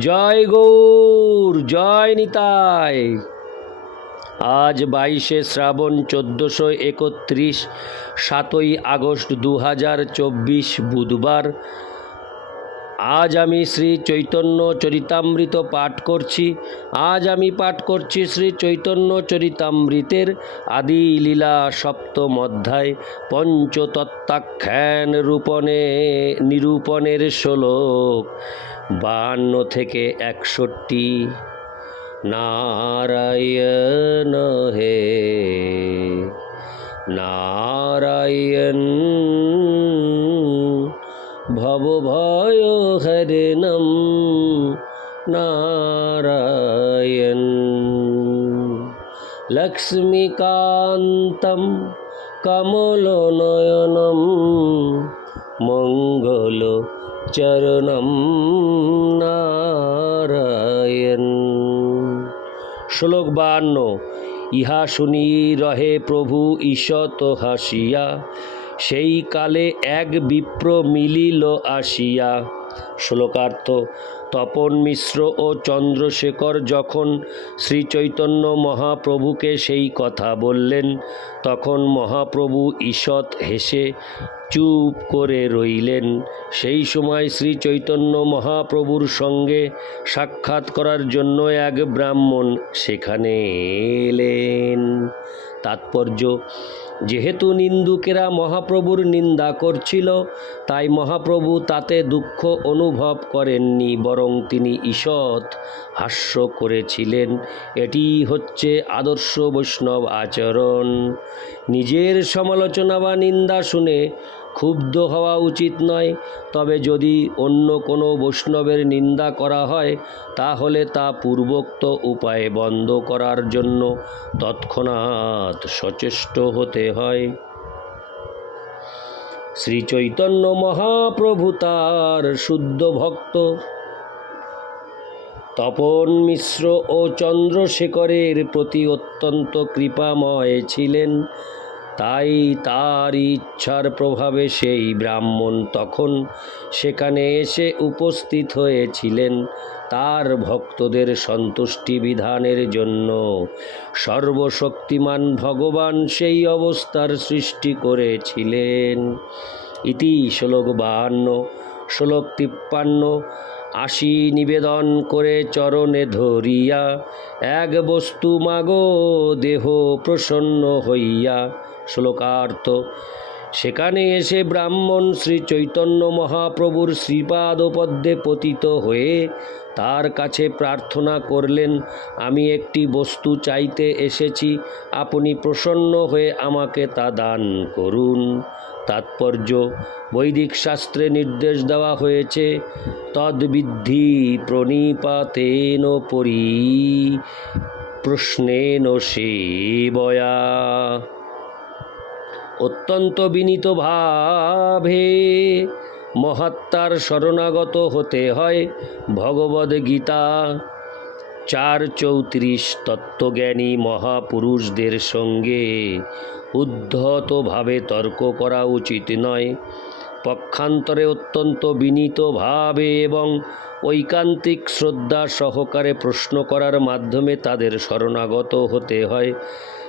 জয় গৌর, জয় নিতায় আজ বাইশে শ্রাবণ চোদ্দোশো একত্রিশ, সাতই আগস্ট দু হাজার চব্বিশ বুধবার আজ আমি শ্রী চৈতন্য চরিতামৃত পাঠ করছি। আজ আমি পাঠ করছি শ্রী চৈতন্য চরিতামৃতের আদি লীলা সপ্তম অধ্যায় পঞ্চতত্ত্বাখ্যান রূপণে, নিরূপণের শ্লোক। বাহান্ন থেকে একষট্টি। নারায়ণ হে, নারায়ণ ভবভয় হরিণম নারায়ণ। লক্ষ্মীকান্তম কমলনয়নম মঙ্গল চরণম নারায়ণ। শ্লোক বাহান্ন ইহা শুনি রহে প্রভু ঈশত হাসিয়া সেই কালে এক বিপ্র মিলিল আসিয়া। শ্লোকার্থ, তপন মিশ্র ও চন্দ্রশেখর যখন শ্রীচৈতন্য মহাপ্রভুকে সেই কথা বললেন, তখন মহাপ্রভু ঈষৎ হেসে চুপ করে রইলেন। সেই সময় শ্রী চৈতন্য মহাপ্রভুর সঙ্গে সাক্ষাৎ করার জন্য এক ব্রাহ্মণ সেখানে এলেন। তাৎপর্য। যেহেতু নিন্দুকেরা মহাপ্রভুর নিন্দা করছিল, তাই মহাপ্রভু তাতে দুঃখ অনুভব করেননি, বরং তিনি ঈষৎ হাস্য করেছিলেন। এটি হচ্ছে আদর্শ বৈষ্ণব আচরণ। নিজের সমালোচনা বা নিন্দা শুনে ক্ষুব্ধ হওয়া উচিত নয়। তবে যদি অন্য কোনো বৈষ্ণবের নিন্দা করা হয়, তাহলে তা পূর্বোক্ত উপায়ে বন্ধ করার জন্য তৎক্ষণাৎ সচেষ্ট হতে হয়। শ্রী চৈতন্য মহাপ্রভু তার শুদ্ধ ভক্ত। তপন মিশ্র ও চন্দ্রশেখরের প্রতি অত্যন্ত কৃপাময় ছিলেন। তাই তার ইচ্ছার প্রভাবে সেই ব্রাহ্মণ তখন সেখানে এসে উপস্থিত হয়েছিলেন তার ভক্তদের সন্তুষ্টি বিধানের জন্য। সর্বশক্তিমান ভগবান সেই অবস্থার সৃষ্টি করেছিলেন। ইতি শ্লোক বাহান্ন, শ্লোক তিপ্পান্ন আশি নিবেদন করে চরণে ধরিয়া এক বস্তু মাগো দেহ প্রসন্ন হইয়া শ্লোকার্থ। সেখানে এসে ব্রাহ্মণ শ্রী চৈতন্য মহাপ্রভুর শ্রীপাদপদ্মে পতিত হয়ে তার কাছে প্রার্থনা করলেন, আমি একটি বস্তু চাইতে এসেছি, আপনি প্রসন্ন হয়ে আমাকে তা দান করুন। তাৎপর্য, বৈদিক শাস্ত্রে নির্দেশ দেওয়া হয়েছে, তদ্বিদ্ধি প্রণিপাতেন পরি প্রশ্নেন সেবয়া। অত্যন্ত বিনীত ভাবে মহাত্মার শরণাগত হতে হয় ভগবদ গীতা। চার চৌত্রিশ তত্ত্বজ্ঞানী মহাপুরুষদের সঙ্গে উদ্ধতভাবে তর্ক করা উচিত নয়। পক্ষান্তরে অত্যন্ত বিনীতভাবে এবং ঐকান্তিক শ্রদ্ধা সহকারে প্রশ্ন করার মাধ্যমে তাদের শরণাগত হতে হয়।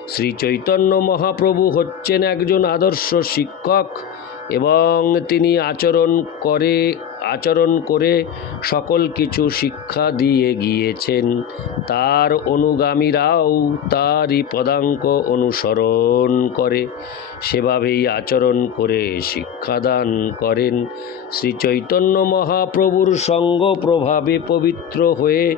শ্রী চৈতন্য মহাপ্রভু হচ্ছেন একজন আদর্শ শিক্ষক। এবং তিনি আচরণ করে আচরণ করে সকল কিছু শিক্ষা দিয়ে গিয়েছেন। তার অনুগামীরাও তারই পদাঙ্ক অনুসরণ করে, সেভাবেই আচরণ করে শিক্ষাদান করেন। শ্রী চৈতন্য মহাপ্রভুর সঙ্গ প্রভাবে পবিত্র হয়ে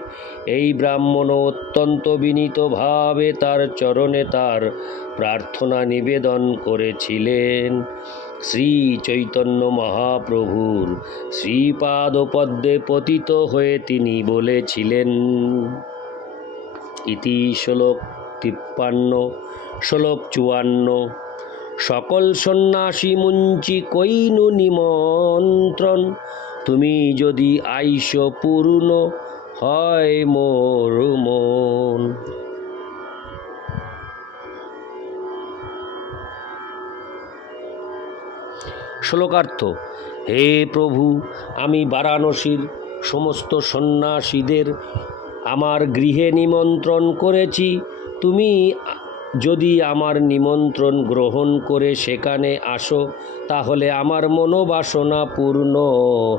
এই ব্রাহ্মণ অত্যন্ত বিনীতভাবে তার চরণে তার প্রার্থনা নিবেদন করেছিলেন। শ্রী চৈতন্য মহাপ্রভুর শ্রীপাদপদ্মে পতিত হয়ে তিনি বলেছিলেন, ইতি শ্লোক তিপ্পান্ন, শ্লোক চুয়ান্ন, সকল সন্ন্যাসী মুঞ্চি কৈনু নিমন্ত্রণ, তুমি যদি আইস পূর্ণ হয় মোর মন। শ্লোকার্থ, হে প্রভু, আমি বারাণসীর সমস্ত সন্ন্যাসীদের আমার গৃহে নিমন্ত্রণ করেছি। তুমি যদি আমার নিমন্ত্রণ গ্রহণ করে সেখানে আসো, তাহলে আমার মনোবাসনা পূর্ণ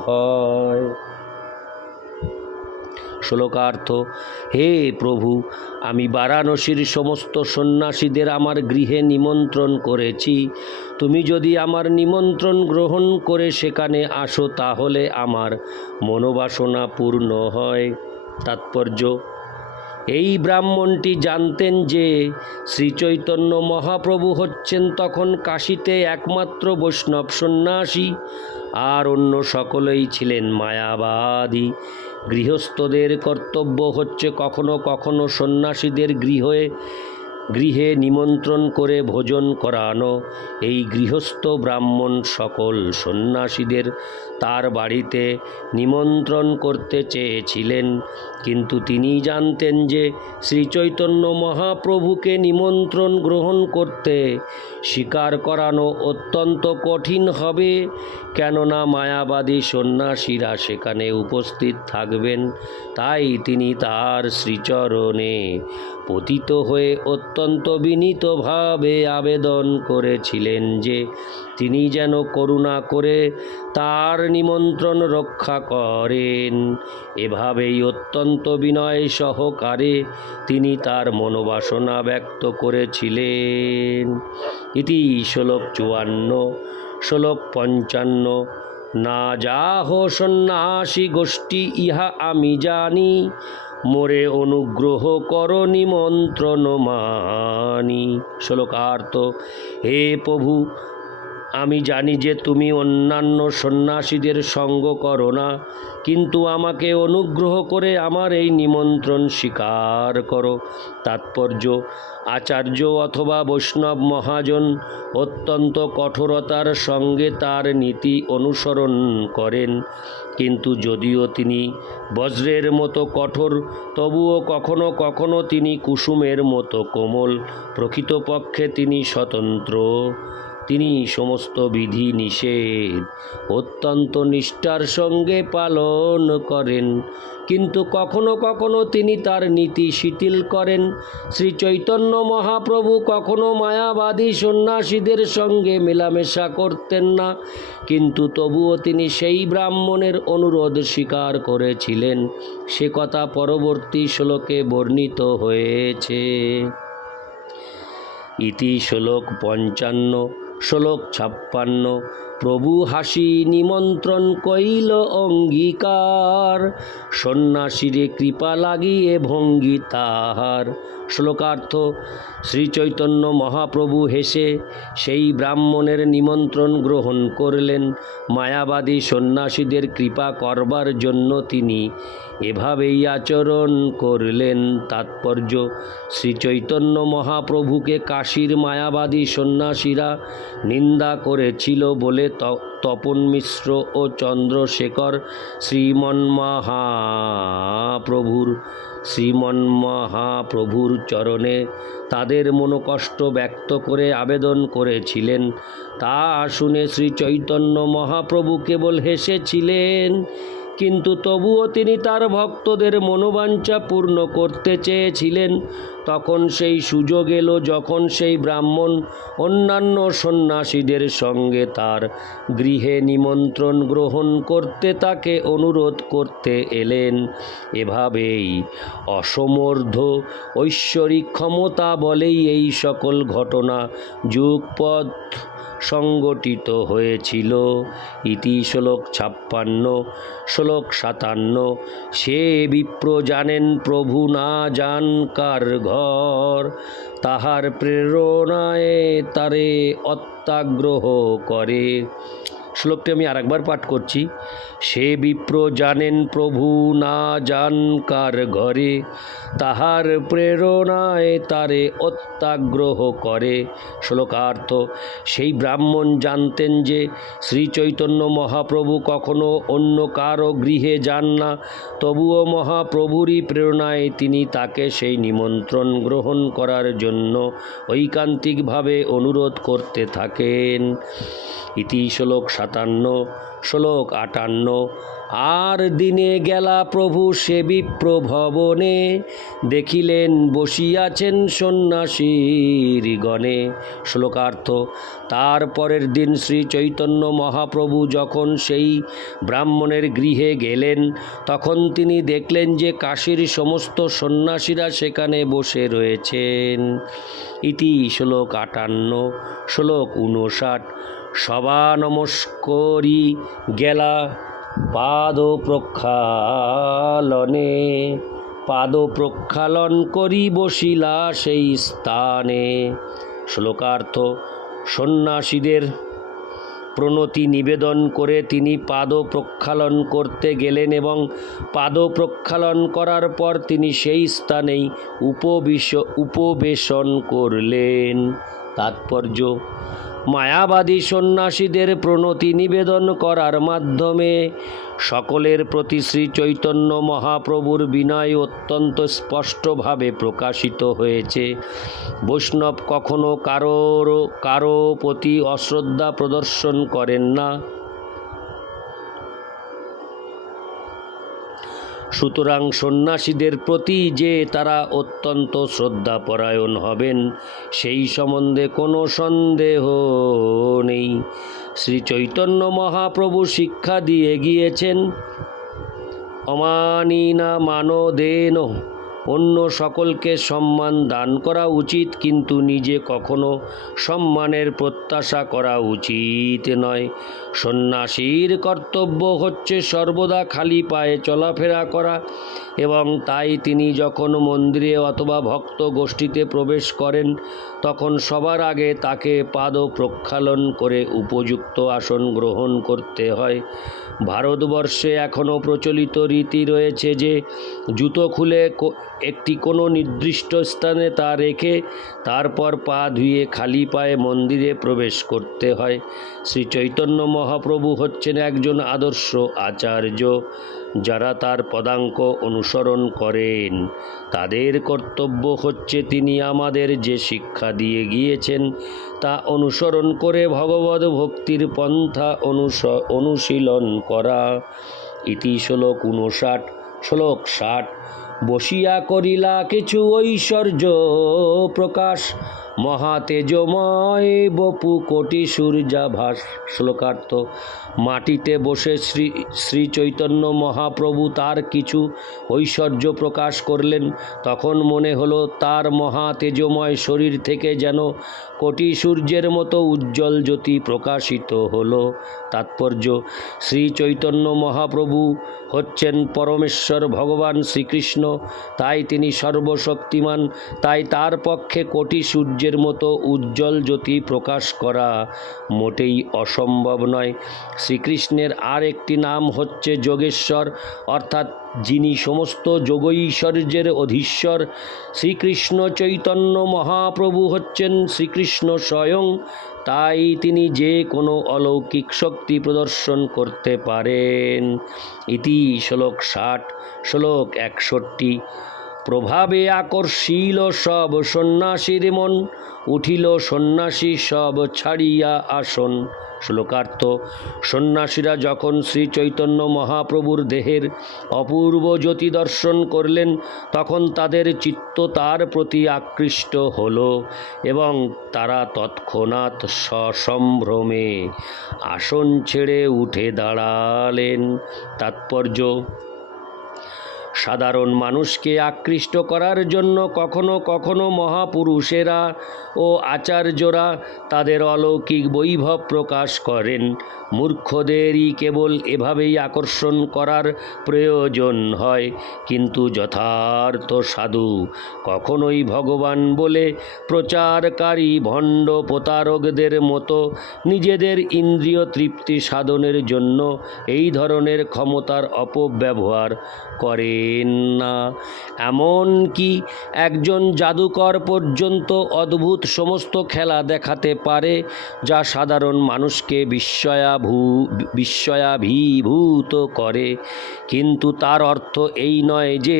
হয়। শ্লোকার্থ, হে প্রভু, আমি বারাণসীর সমস্ত সন্ন্যাসীদের আমার গৃহে নিমন্ত্রণ করেছি। তুমি যদি আমার নিমন্ত্রণ গ্রহণ করে সেখানে আসো, তাহলে আমার মনোবাসনা পূর্ণ হয়। তাৎপর্য, এই ব্রাহ্মণটি জানতেন যে শ্রীচৈতন্য মহাপ্রভু হচ্ছেন তখন কাশীতে একমাত্র বৈষ্ণব সন্ন্যাসী, আর অন্য সকলেই ছিলেন মায়াবাদী। গৃহস্থদের কর্তব্য হচ্ছে কখনো কখনো সন্ন্যাসীদের গৃহে গৃহে নিমন্ত্রণ করে ভোজন করানো। এই গৃহস্থ ব্রাহ্মণ সকল সন্ন্যাসীদের তার বাড়িতে নিমন্ত্রণ করতে চেয়েছিলেন। কিন্তু তিনি জানতেন যে শ্রীচৈতন্য মহাপ্রভুকে নিমন্ত্রণ গ্রহণ করতে স্বীকার করানো অত্যন্ত কঠিন হবে। কেননা মায়াবাদী সন্ন্যাসীরা সেখানে উপস্থিত থাকবেন, তাই তিনি তার শ্রীচরণে পতিত হয়ে অত্যন্ত বিনীতভাবে আবেদন করেছিলেন যে তিনি যেন করুণা করে তার নিমন্ত্রণ রক্ষা করেন। এভাবেই অত্যন্ত বিনয় সহকারে তিনি তার মনোবাসনা ব্যক্ত করেছিলেন। ইতি শ্লোক চুয়ান্ন, শ্লোক পঞ্চান্ন, না যাহ সন্ন্যাসী গোষ্ঠী, ইহা আমি জানি। মোরে অনুগ্রহ কর নিমন্ত্রণ মানি। শ্লোকার্থ হে প্রভু আমি জানি যে তুমি অন্যান্য সন্ন্যাসীদের সঙ্গ করো না, কিন্তু আমাকে অনুগ্রহ করে আমার এই নিমন্ত্রণ স্বীকার করো। তাৎপর্য, আচার্য অথবা বৈষ্ণব মহাজন অত্যন্ত কঠোরতার সঙ্গে তার নীতি অনুসরণ করেন, কিন্তু যদিও তিনি বজ্রের মতো কঠোর, তবুও কখনো কখনো তিনি কুসুমের মতো কোমল, প্রকৃতপক্ষে তিনি স্বতন্ত্র। তিনি সমস্ত বিধি নিষেধ, অত্যন্ত নিষ্ঠার সঙ্গে পালন করেন। কিন্তু কখনো কখনো তিনি তার নীতি শিথিল করেন। শ্রী চৈতন্য মহাপ্রভু কখনো মায়াবাদী সন্ন্যাসীদের সঙ্গে মেলামেশা করতেন না। কিন্তু তবুও তিনি সেই ব্রাহ্মণের অনুরোধ স্বীকার করেছিলেন। সে কথা পরবর্তী শ্লোকে বর্ণিত হয়েছে। ইতি শ্লোক পঞ্চান্ন। শ্লোক ছাপ্পান্ন প্রভু হাসি নিমন্ত্রণ কইল অঙ্গীকার। সন্ন্যাসীরে কৃপা লাগিয়ে ভঙ্গি তাহার। শ্লোকার্থ, শ্রীচৈতন্য মহাপ্রভু হেসে সেই ব্রাহ্মণের নিমন্ত্রণ গ্রহণ করলেন। মায়াবাদী সন্ন্যাসীদের কৃপা করবার জন্য তিনি এভাবেই আচরণ করলেন। তাৎপর্য, শ্রীচৈতন্য মহাপ্রভুকে কাশীর মায়াবাদী সন্ন্যাসীরা নিন্দা করেছিল বলে তপন মিশ্র ও চন্দ্রশেখর শ্রীমন্মহাপ্রভুর শ্রীমন্মহাপ্রভুর চরণে তাদের মনোকষ্ট ব্যক্ত করে আবেদন করেছিলেন। তা শুনে শ্রী চৈতন্য মহাপ্রভু কেবল হেসেছিলেন কিন্তু তবুও তিনি তার ভক্তদের মনোবাঞ্ছা পূর্ণ করতে চেয়েছিলেন। তখন সেই সুযোগ এলো যখন সেই ব্রাহ্মণ অন্যান্য সন্ন্যাসীদের সঙ্গে তার গৃহে নিমন্ত্রণ গ্রহণ করতে তাকে অনুরোধ করতে এলেন। এভাবেই অসমর্ধ ঐশ্বরিক ক্ষমতা বলেই এই সকল ঘটনা যুগপথ সংগঠিত হয়েছিল। ইতি শ্লোক ছাপ্পান্ন, শ্লোক সাতান্ন, সে বিপ্র জানেন প্রভু না জান কার ঘর। তাহার প্রেরণায় তারে অত্যাগ্রহ করে। শ্লোকটি আমি আরেকবার পাঠ করছি। সে বিপ্র জানেন প্রভু না জান কার ঘরে, তাহার প্রেরণায় তারে অত্যাগ্রহ করে। শ্লোকার্থ, সেই ব্রাহ্মণ জানতেন যে শ্রী চৈতন্য মহাপ্রভু কখনো অন্য কারও গৃহে যান না, তবুও মহাপ্রভুরই প্রেরণায় তিনি তাকে সেই নিমন্ত্রণ গ্রহণ করার জন্য ঐকান্তিকভাবে অনুরোধ করতে থাকেন। ইতি শ্লোক সাতান্ন, শ্লোক আটান্ন। আর দিনে গেলা প্রভু সে বিপ্রভবনে, দেখিলেন বসিয়াছেন সন্ন্যাসীর গণে। শ্লোকার্থ, তার পরের দিন শ্রী চৈতন্য মহাপ্রভু যখন সেই ব্রাহ্মণের গৃহে গেলেন, তখন তিনি দেখলেন যে কাশীর সমস্ত সন্ন্যাসীরা সেখানে বসে রয়েছেন। ইতি শ্লোক আটান্ন, শ্লোক উনষাট সবা নমস্করি গেলা পাদ প্রক্ষালনে পাদ প্রক্ষালন করি বসিলা সেই স্থানে। শ্লোকার্থ সন্ন্যাসীদের প্রণতি নিবেদন করে তিনি পাদ প্রক্ষালন করতে গেলেন এবং পাদ প্রক্ষালন করার পর তিনি সেই স্থানেই উপবিশ, উপবেশন করলেন। তাৎপর্য মায়াবাদী সন্ন্যাসীদের প্রণতি নিবেদন করার মাধ্যমে সকলের প্রতি শ্রী চৈতন্য মহাপ্রভুর বিনয় অত্যন্ত স্পষ্টভাবে প্রকাশিত হয়েছে। বৈষ্ণব কখনো কারোর, কারও প্রতি অশ্রদ্ধা প্রদর্শন করেন না। সুতরাং সন্ন্যাসীদের প্রতি যে তারা অত্যন্ত শ্রদ্ধাপরায়ণ হবেন, সেই সম্বন্ধে কোনো সন্দেহ নেই। শ্রী চৈতন্য মহাপ্রভু শিক্ষা দিয়ে গিয়েছেন, অমানিনা মানদেন অন্য সকলকে সম্মান দান করা উচিত, কিন্তু নিজে কখনো সম্মানের প্রত্যাশা করা উচিত নয়। সন্ন্যাসীর কর্তব্য হচ্ছে সর্বদা খালি পায়ে চলাফেরা করা, এবং তাই তিনি যখন মন্দিরে অথবা ভক্ত গোষ্ঠীতে প্রবেশ করেন, তখন সবার আগে তাকে পাদ প্রক্ষালন করে উপযুক্ত আসন গ্রহণ করতে হয়। ভারতবর্ষে এখনও প্রচলিত রীতি রয়েছে যে, জুতো খুলে একটি কোনো নির্দিষ্ট স্থানে তা রেখে তারপর পা ধুয়ে খালি পায়ে মন্দিরে প্রবেশ করতে হয়। শ্রী চৈতন্য মহাপ্রভু হচ্ছেন একজন আদর্শ আচার্য, যারা তার পদাঙ্ক অনুসরণ করেন। তাদের কর্তব্য হচ্ছে তিনি আমাদের যে শিক্ষা দিয়ে গিয়েছেন, তা অনুসরণ করে ভগবত ভক্তির পন্থা অনুস, অনুশীলন করা। ইতি শ্লোক উনষাট শ্লোক ষাট বসিয়া করিলা কিছু ঐশ্বর্য প্রকাশ। মহাতেজময় বপু কোটি সূর্যাভাস। শ্লোকার্থ, মাটিতে বসে শ্রী শ্রী চৈতন্য মহাপ্রভু তার কিছু ঐশ্বর্য প্রকাশ করলেন। তখন মনে হলো, তার মহা তেজময় শরীর থেকে যেন কোটি সূর্যের মতো উজ্জ্বল জ্যোতি প্রকাশিত হলো। তাৎপর্য, শ্রী চৈতন্য মহাপ্রভু হচ্ছেন পরমেশ্বর ভগবান শ্রীকৃষ্ণ। তাই তিনি সর্বশক্তিমান। তাই তার পক্ষে কোটি সূর্যের মতো উজ্জ্বল জ্যোতি প্রকাশ করা মোটেই অসম্ভব নয়। শ্রীকৃষ্ণের আর একটি নাম হচ্ছে যোগেশ্বর, অর্থাৎ যিনি সমস্ত যোগৈশ্বর্যের অধীশ্বর। শ্রীকৃষ্ণ চৈতন্য মহাপ্রভু হচ্ছেন শ্রীকৃষ্ণ স্বয়ং, তাই তিনি যে কোনো অলৌকিক শক্তি প্রদর্শন করতে পারেন। ইতি শ্লোক ষাট, শ্লোক একষট্টি। প্রভাবে আকর্ষিল সব সন্ন্যাসীর মন, উঠিল সন্ন্যাসী সব ছাড়িয়া আসন। শ্লোকার্থ, সন্ন্যাসীরা যখন শ্রী চৈতন্য মহাপ্রভুর দেহের অপূর্ব জ্যোতি দর্শন করলেন, তখন তাদের চিত্ত তার প্রতি আকৃষ্ট হলো এবং তারা তৎক্ষণাৎ সসম্ভ্রমে আসন ছেড়ে উঠে দাঁড়ালেন। তাৎপর্য সাধারণ মানুষকে আকৃষ্ট করার জন্য কখনো কখনো মহাপুরুষেরা ও আচার্যরা তাদের অলৌকিক বৈভব প্রকাশ করেন। মূর্খদেরই কেবল এভাবেই আকর্ষণ করার প্রয়োজন হয়, কিন্তু যথার্থ সাধু কখনোই ভগবান বলে প্রচারকারী ভণ্ড প্রতারকদের মতো নিজেদের ইন্দ্রিয় তৃপ্তি সাধনের জন্য এই ধরনের ক্ষমতার অপব্যবহার করেন পারেন না। এমন কি একজন জাদুকর পর্যন্ত অদ্ভুত সমস্ত খেলা দেখাতে পারে, যা সাধারণ মানুষকে বিস্ময়াভূ, বিস্ময়াভিভূত করে। কিন্তু তার অর্থ এই নয় যে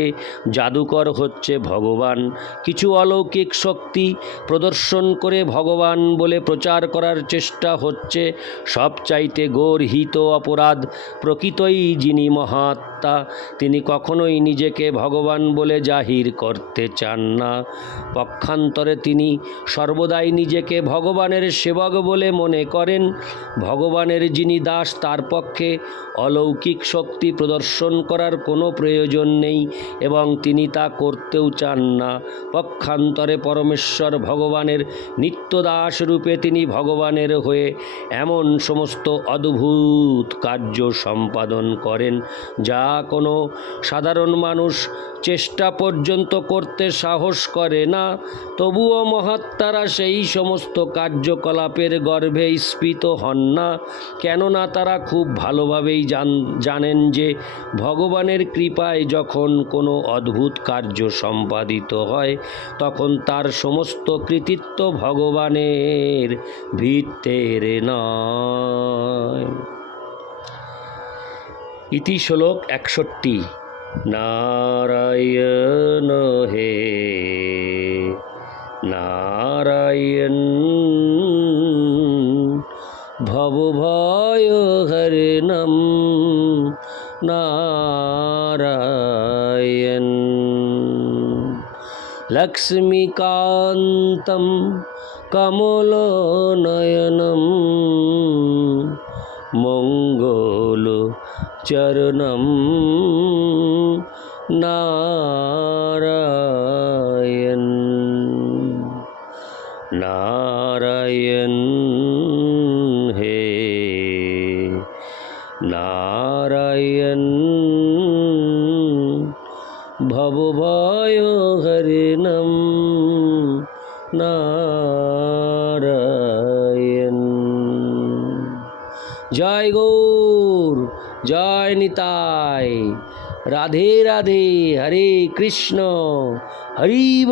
জাদুকর হচ্ছে ভগবান। কিছু অলৌকিক শক্তি প্রদর্শন করে ভগবান বলে প্রচার করার চেষ্টা হচ্ছে। সবচাইতে গর্হিত অপরাধ প্রকৃতই যিনি মহাত্মা তিনি কখনোই নিজেকে ভগবান বলে জাহির করতে চান না। পক্ষান্তরে তিনি সর্বদাই নিজেকে ভগবানের সেবক বলে মনে করেন। ভগবানের যিনি দাস, তার পক্ষে অলৌকিক শক্তি প্রদর্শন করার কোনো প্রয়োজন নেই এবং তিনি তা করতেও চান না। পক্ষান্তরে পরমেশ্বর ভগবানের নিত্যদাস রূপে তিনি ভগবানের হয়ে এমন সমস্ত অদ্ভুত কার্য সম্পাদন করেন, যা কোনো সাধারণ মানুষ চেষ্টা পর্যন্ত করতে সাহস করে না, তবুও মহাত্মারা সেই সমস্ত কার্যকলাপের গর্ভে স্ফীত হন না, কেননা তারা খুব ভালোভাবেই জান, জানেন যে ভগবানের কৃপায় যখন কোনো অদ্ভুত কার্য সম্পাদিত হয়, তখন তার সমস্ত কৃতিত্ব ভগবানের ভিত্তের নয়। ইতি শ্লোক একষট্টি। নারায়ণ হে নারায়ণ ভবভয় হরিণম নারায়ণ। লক্ষ্মীকান্तं কমলনয়নম মঙ্গল চরণম নারায়ণ জয় নিতাই। রাধে রাধে হরে কৃষ্ণ হরি